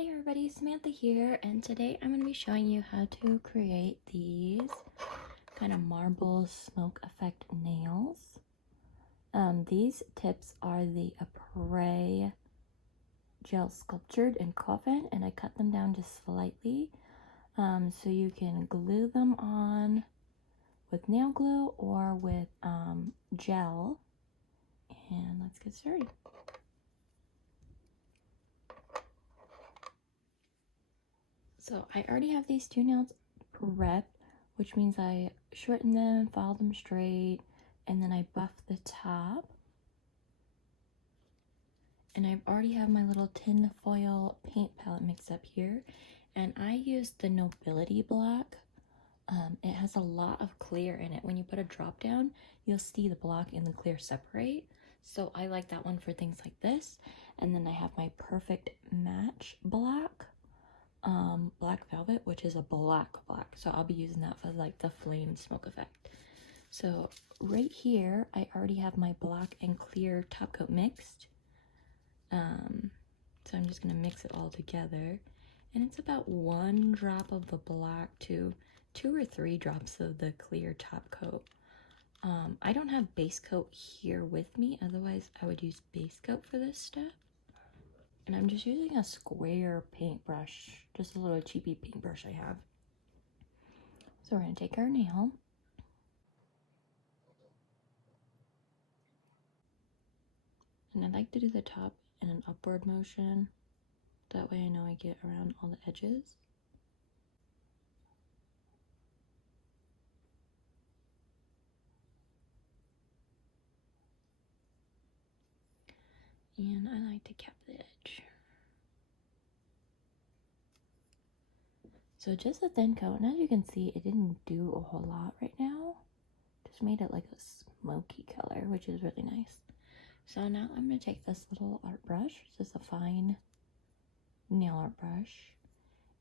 Hey everybody, Samantha here, and today I'm going to be showing you how to create these kind of marble smoke effect nails. These tips are the Apres gel sculptured in coffin, and I cut them down just slightly so you can glue them on with nail glue or with gel. And let's get started. So I already have these two nails prepped, which means I shorten them, file them straight, and then I buff the top. And I already have my little tin foil paint palette mixed up here, and I used the Nobility black. It has a lot of clear in it. When you put a drop down, you'll see the black and the clear separate. So I like that one for things like this. And then I have my perfect match black. Black velvet, which is a black, so I'll be using that for like the flame smoke effect. So right here I already have my black and clear top coat mixed, so I'm just gonna mix it all together, and it's about 1 drop of the black to 2 or 3 drops of the clear top coat. I don't have base coat here with me, otherwise I would use base coat for this step. And I'm just using a square paintbrush, just a little cheapy paintbrush I have. So we're gonna take our nail. And I like to do the top in an upward motion. That way I know I get around all the edges. And I like to cap the edge. So just a thin coat, and as you can see, it didn't do a whole lot right now. Just made it like a smoky color, which is really nice. So now I'm gonna take this little art brush, this is a fine nail art brush,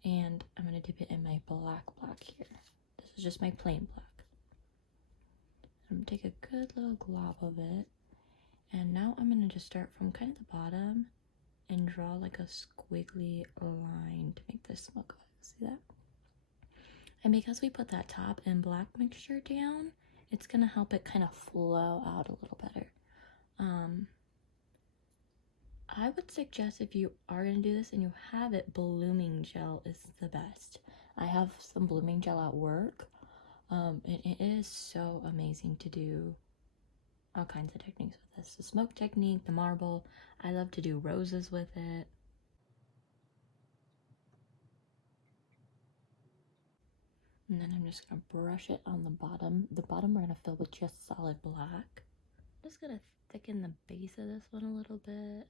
and I'm gonna dip it in my black here. This is just my plain black. I'm gonna take a good little glob of it, and now I'm gonna just start from kind of the bottom and draw like a squiggly line to make this smoke effect. See that? And because we put that top and black mixture down, it's gonna help it kind of flow out a little better. I would suggest, if you are gonna do this and you have it, blooming gel is the best. I have some blooming gel at work, and it is so amazing to do all kinds of techniques with this. The smoke technique, the marble, I love to do roses with it. And then I'm just gonna brush it on the bottom. The bottom we're gonna fill with just solid black. I'm just gonna thicken the base of this one a little bit.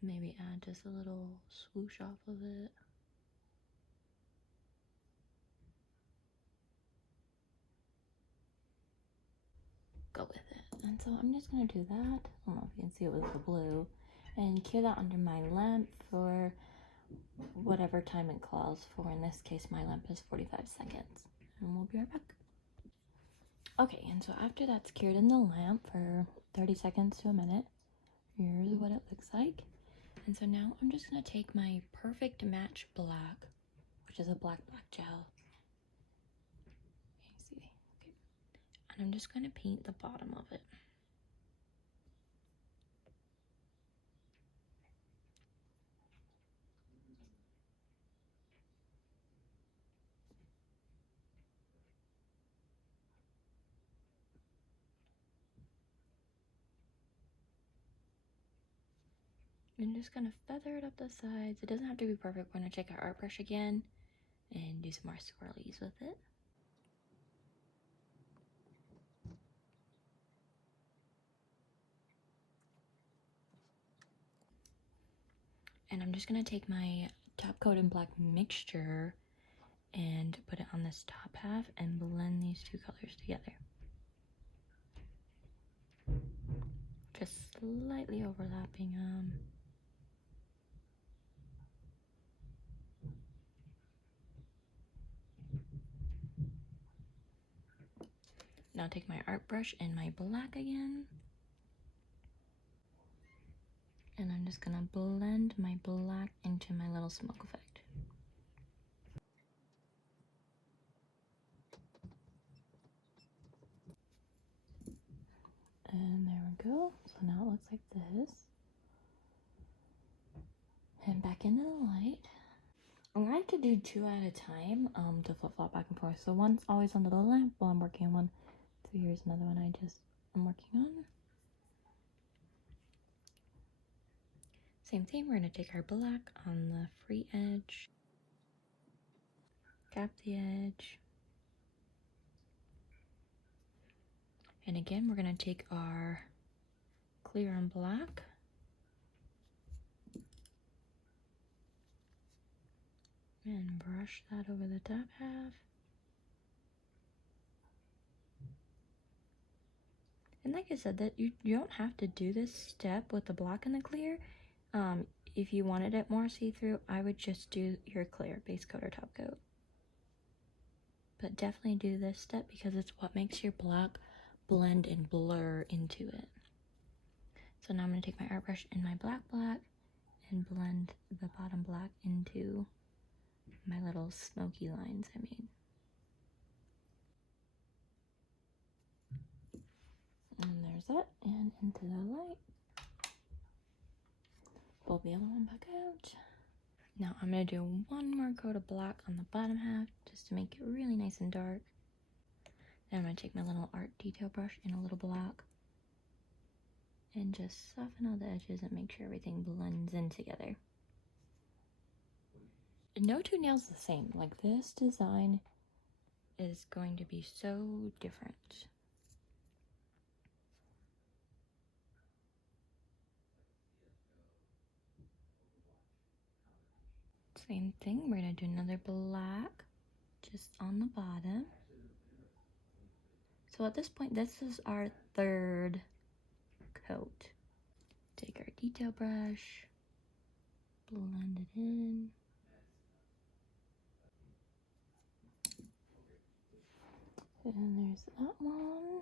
Maybe add just a little swoosh off of it. Go with it. And so I'm just gonna do that. I don't know if you can see it with the blue. And cure that under my lamp for whatever time it calls for. In this case, my lamp is 45 seconds. And we'll be right back. Okay, and so after that's cured in the lamp for 30 seconds to a minute, here's what it looks like. And so now I'm just gonna take my perfect match black, which is a black gel. Can you see? Okay. And I'm just gonna paint the bottom of it. I'm just gonna feather it up the sides. It doesn't have to be perfect. We're gonna take our art brush again and do some more swirlies with it. And I'm just gonna take my top coat and black mixture and put it on this top half and blend these two colors together. Just slightly overlapping them. Now take my art brush and my black again. And I'm just gonna blend my black into my little nail smoke effect. And there we go. So now it looks like this. And back into the light. I like to do 2 at a time to flip-flop back and forth. So one's always under the lamp while I'm working on one. So here's another one I'm working on. Same thing, we're gonna take our black on the free edge, cap the edge, and again we're gonna take our clear on black and brush that over the top half. And like I said, that you don't have to do this step with the black and the clear. If you wanted it more see-through, I would just do your clear base coat or top coat. But definitely do this step because it's what makes your black blend and blur into it. So now I'm going to take my art brush and my black and blend the bottom black into my little smoky lines I made. And there's that, and into the light. Pull the other one back out. Now I'm going to do one more coat of black on the bottom half just to make it really nice and dark. Then I'm going to take my little art detail brush and a little black and just soften all the edges and make sure everything blends in together. No two nails the same. Like, this design is going to be so different. Same thing, we're going to do another black just on the bottom. So at this point, this is our third coat. Take our detail brush, blend it in. And there's that one.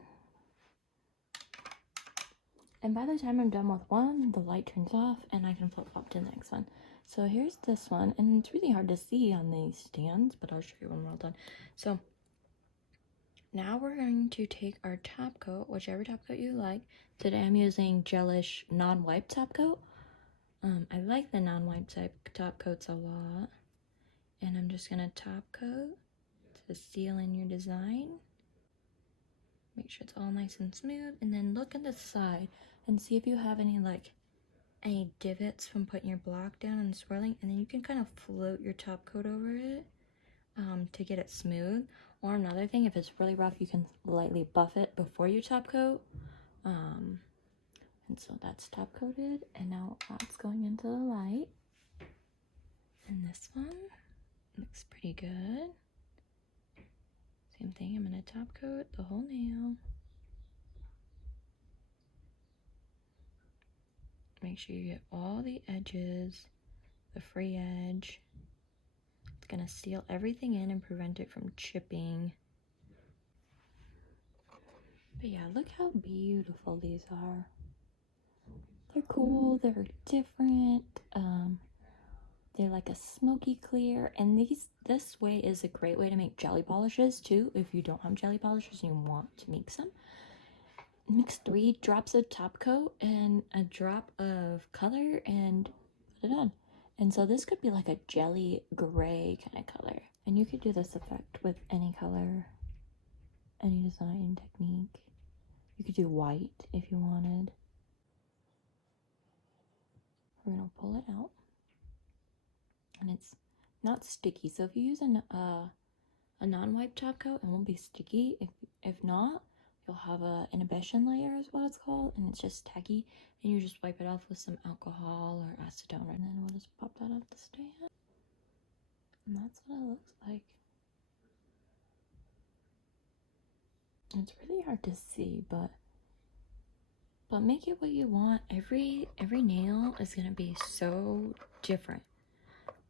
And by the time I'm done with one, the light turns off and I can flip flop to the next one. So here's this one, and it's really hard to see on these stands, but I'll show you when we're all done. So now we're going to take our top coat, whichever top coat you like. Today I'm using Gelish non-wipe top coat. I like the non-wipe top coats a lot. And I'm just gonna top coat to seal in your design. Make sure it's all nice and smooth, and then look at the side and see if you have any divots from putting your block down and swirling, and then you can kind of float your top coat over it to get it smooth. Or another thing, if it's really rough, you can lightly buff it before you top coat. And so that's top coated, and now that's going into the light. And this one looks pretty good. Same thing, I'm gonna top coat the whole nail. Make sure you get all the edges, the free edge. It's gonna seal everything in and prevent it from chipping. But yeah, look how beautiful these are. They're cool, they're different. They're like a smoky clear, and this way is a great way to make jelly polishes too. If you don't have jelly polishes and you want to make some, mix 3 drops of top coat and a drop of color and put it on. And so this could be like a jelly gray kind of color, and you could do this effect with any color, any design technique. You could do white if you wanted. We're gonna pull it out, and it's not sticky. So if you use a non-wipe top coat, it won't be sticky. If not, you'll have a inhibition layer is what it's called, and it's just tacky, and you just wipe it off with some alcohol or acetone, and then we'll just pop that off the stand. And that's what it looks like. It's really hard to see, but make it what you want. Every nail is gonna be so different,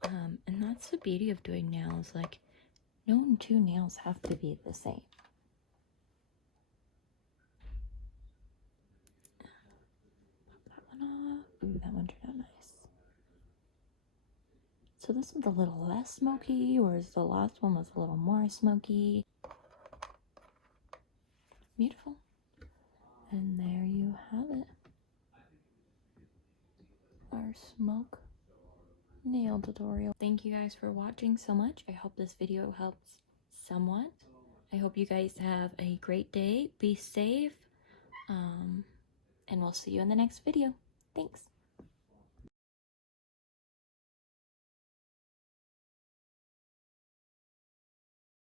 and that's the beauty of doing nails. Like, no 2 nails have to be the same. Pop that one off. Ooh, that one turned out nice. So this one's a little less smoky, whereas the last one was a little more smoky. Beautiful. And there you have it. Our smoke nail tutorial. Thank you guys for watching so much. I hope this video helps somewhat. I hope you guys have a great day. Be safe. And we'll see you in the next video. Thanks.